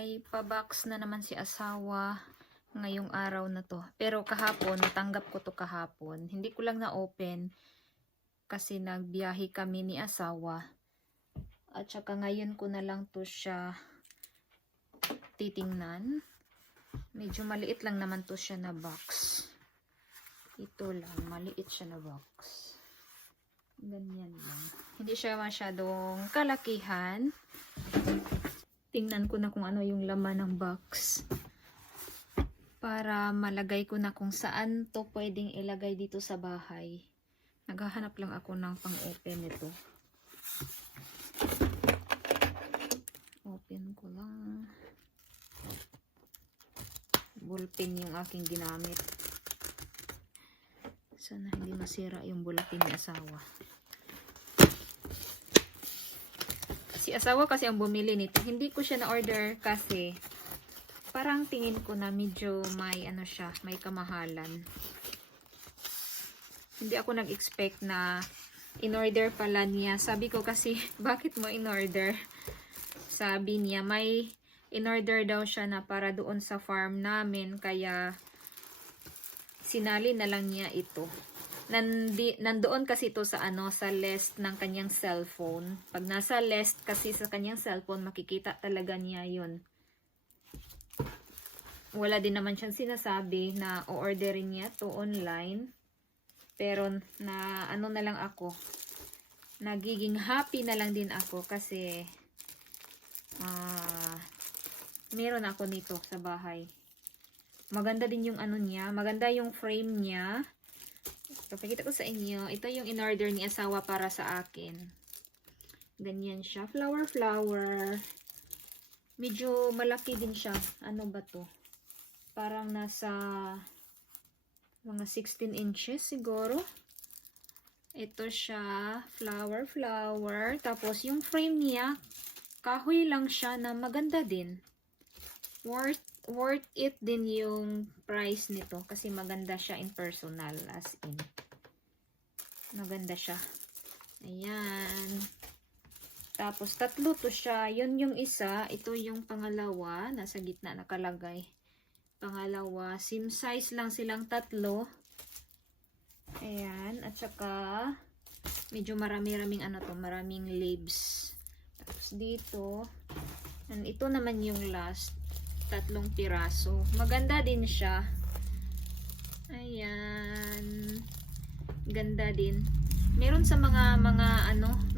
may pa-box na naman si asawa ngayong araw na to. Pero kahapon, natanggap ko to kahapon. Hindi ko lang na-open kasi nagbiyahe kami ni asawa. At saka ngayon ko na lang to siya titingnan. Medyo maliit lang naman to siya na box. Ito lang, maliit siya na box. Ganyan lang. Hindi siya masyadong kalakihan. Tingnan ko na kung ano yung laman ng box. Para malagay ko na kung saan to pwedeng ilagay dito sa bahay. Naghahanap lang ako ng pang-open nito. Open ko lang. Ballpen yung aking ginamit. Sana hindi masira yung ballpen ni asawa. Si asawa kasi ang bumili nito. Hindi ko siya na-order kasi parang tingin ko na medyo may ano siya, may kamahalan. Hindi ako nag-expect na in-order pala niya. Sabi ko kasi, bakit mo in-order? Sabi niya, may in-order daw siya na para doon sa farm namin. Kaya, sinali na lang niya ito. Nandoon kasi ito sa ano, sa list ng kanyang cellphone. Pag nasa list kasi sa kanyang cellphone, makikita talaga niya yun. Wala din naman siyang sinasabi na o-orderin niya to online. Pero na ano na lang ako, nagiging happy na lang din ako kasi meron ako nito sa bahay. Maganda din yung ano niya, maganda yung frame niya. Papakita ko sa inyo, ito yung in-order ni asawa para sa akin. Ganyan siya, flower. Medyo malaki din siya. Ano ba to? Parang nasa mga 16 inches siguro. Ito siya, flower. Tapos yung frame niya, kahoy lang siya na maganda din. Worth it din yung price nito kasi maganda siya in personal, as in. Maganda siya. Ayan. Tapos tatlo to siya. Yun yung isa. Ito yung pangalawa. Nasa gitna nakalagay. Pangalawa. Same size lang silang tatlo. Ayan. At saka medyo maraming ano to. Maraming leaves. Tapos dito. And ito naman yung last. 3 piraso. Maganda din siya. Ayan. Ganda din. Meron sa mga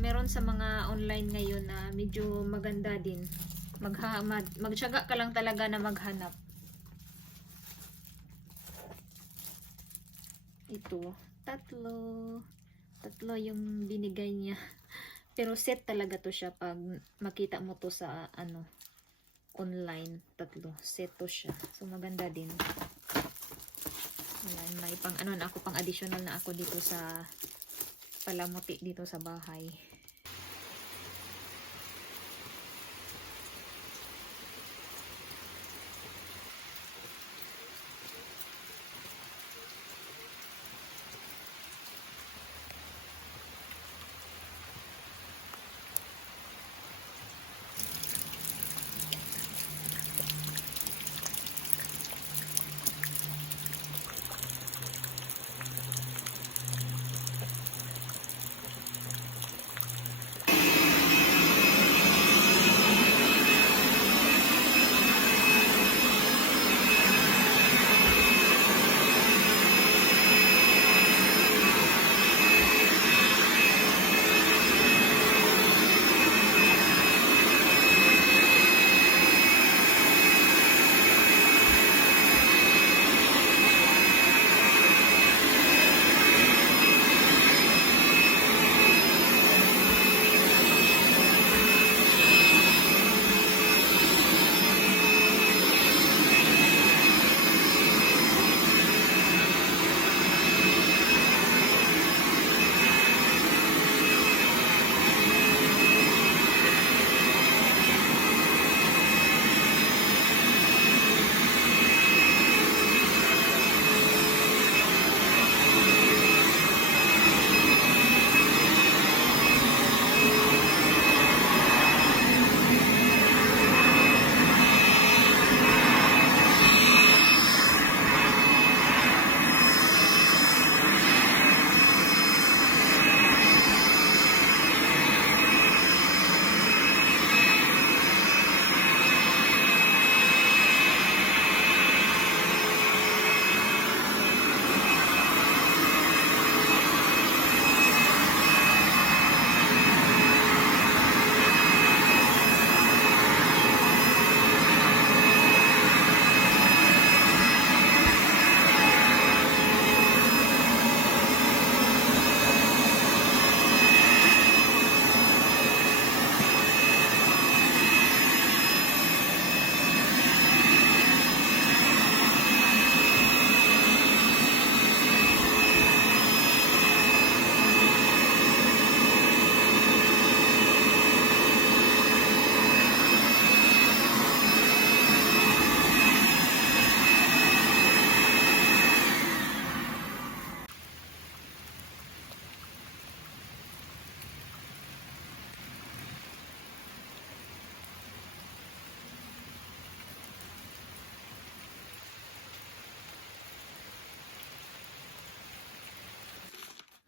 meron sa mga online ngayon na medyo maganda din. Magtiyaga ka lang talaga na maghanap. Ito, tatlo yung binigay niya. Pero set talaga to siya pag makita mo to sa online. 3 set to siya. So maganda din. Ayan, may pang pang additional na ako dito sa palamuti dito sa bahay.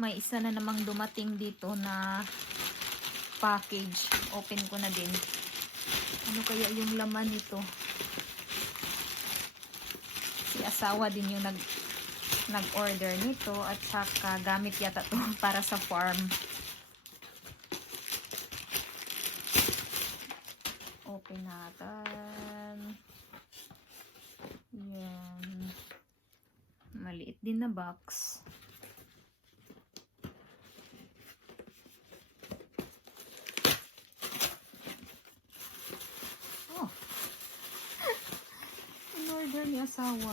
May isa na namang dumating dito na package. Open ko na din. Ano kaya yung laman nito? Si asawa din yung nag-order nito at saka gamit yata to para sa farm. Open natin. Yan. Maliit din na box. Oh. In-order ni asawa.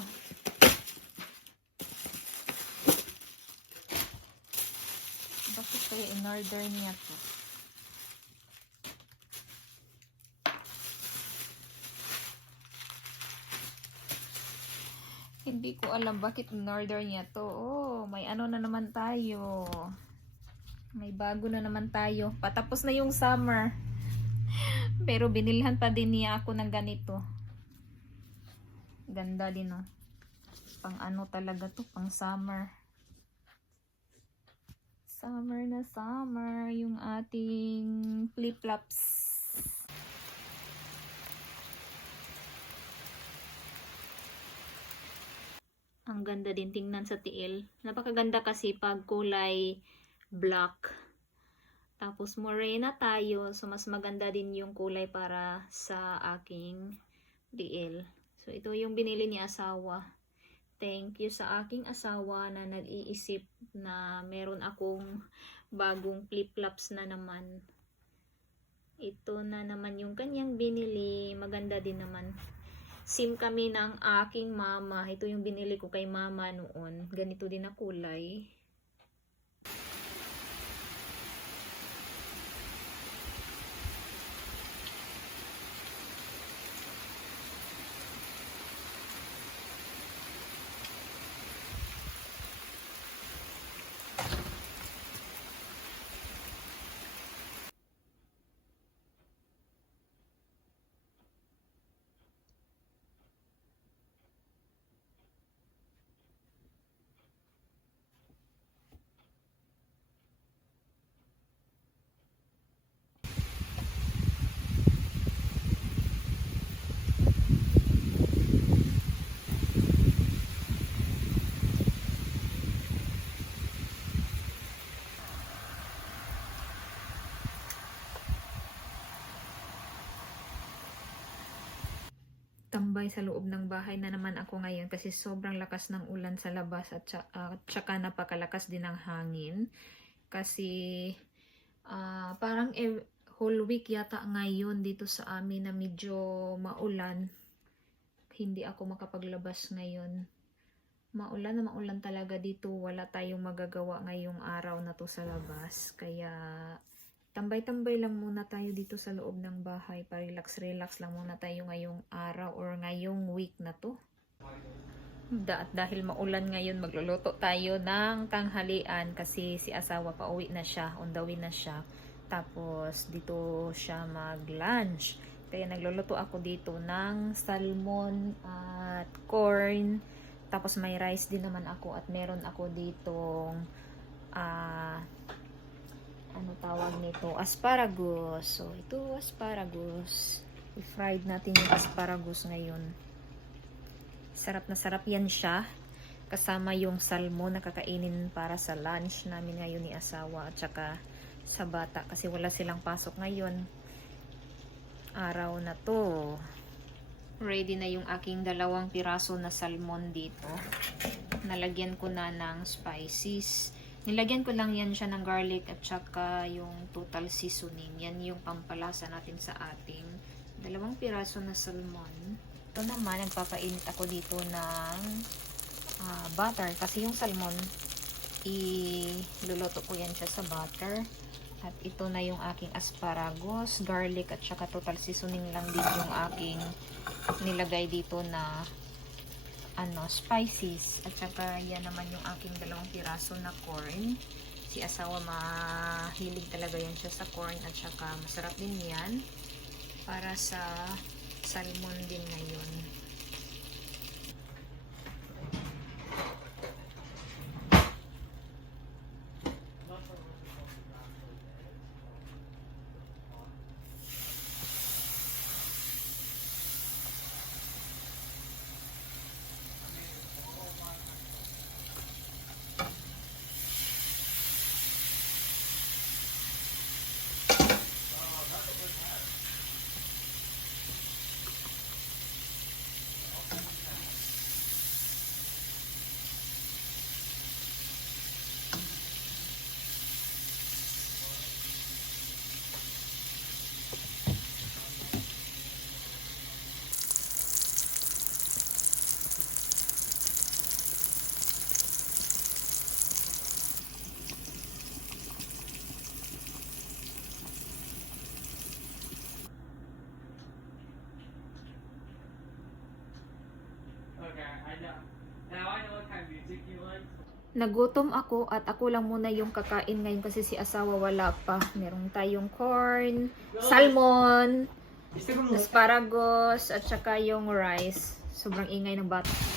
Bakit kaya in-order niya to? Hindi ko alam bakit in-order niya to. Oh, may ano na naman tayo. May bago na naman tayo. Patapos na yung summer. Pero binilhan pa din niya ako ng ganito. Ganda din, oh. Pang ano talaga to, pang summer. Summer na summer yung ating flip-flops. Ang ganda din tingnan sa tiil. Napakaganda kasi pag kulay black. Tapos morena tayo. So mas maganda din yung kulay para sa aking tiil. So ito yung binili ni asawa. Thank you sa aking asawa na nag-iisip na meron akong bagong flip-flops na naman. Ito na naman yung kanyang binili. Maganda din naman. Sim kami ng aking mama. Ito yung binili ko kay mama noon. Ganito din na kulay. Tambay sa loob ng bahay na naman ako ngayon kasi sobrang lakas ng ulan sa labas at tsaka napakalakas din ng hangin. Kasi parang whole week yata ngayon dito sa amin na medyo maulan. Hindi ako makapaglabas ngayon. Maulan na maulan talaga dito. Wala tayong magagawa ngayong araw na to sa labas. Kaya tambay-tambay lang muna tayo dito sa loob ng bahay. Pa-relax-relax lang muna tayo ngayong araw or ngayong week na to. Dahil maulan ngayon, magluluto tayo ng tanghalian kasi si asawa pa uwi na siya, on the way na siya. Tapos dito siya mag-lunch. Kaya nagluluto ako dito ng salmon at corn. Tapos may rice din naman ako at meron ako ditong ano tawag nito? Asparagus. So, ito asparagus. I-fried natin yung asparagus ngayon. Sarap na sarap yan siya. Kasama yung salmon na kakainin para sa lunch namin ngayon ni asawa at saka sa bata. Kasi wala silang pasok ngayon. Araw na to. Ready na yung aking 2 piraso na salmon dito. Nalagyan ko na ng spices. Nilagyan ko lang yan siya ng garlic at saka yung total seasoning. Yan yung pampalasa natin sa ating 2 piraso na salmon. Ito naman, nagpapainit ako dito ng butter. Kasi yung salmon, iluluto ko yan siya sa butter. At ito na yung aking asparagus, garlic at saka total seasoning lang din yung aking nilagay dito na spices. At saka yan naman yung aking 2 piraso na corn. Si asawa mahilig talaga yan siya sa corn at saka masarap din yan para sa salmon din ngayon. Nagutom ako at ako lang muna yung kakain ngayon kasi si asawa wala pa. Meron tayong corn, salmon, asparagus, at saka yung rice. Sobrang ingay ng bata.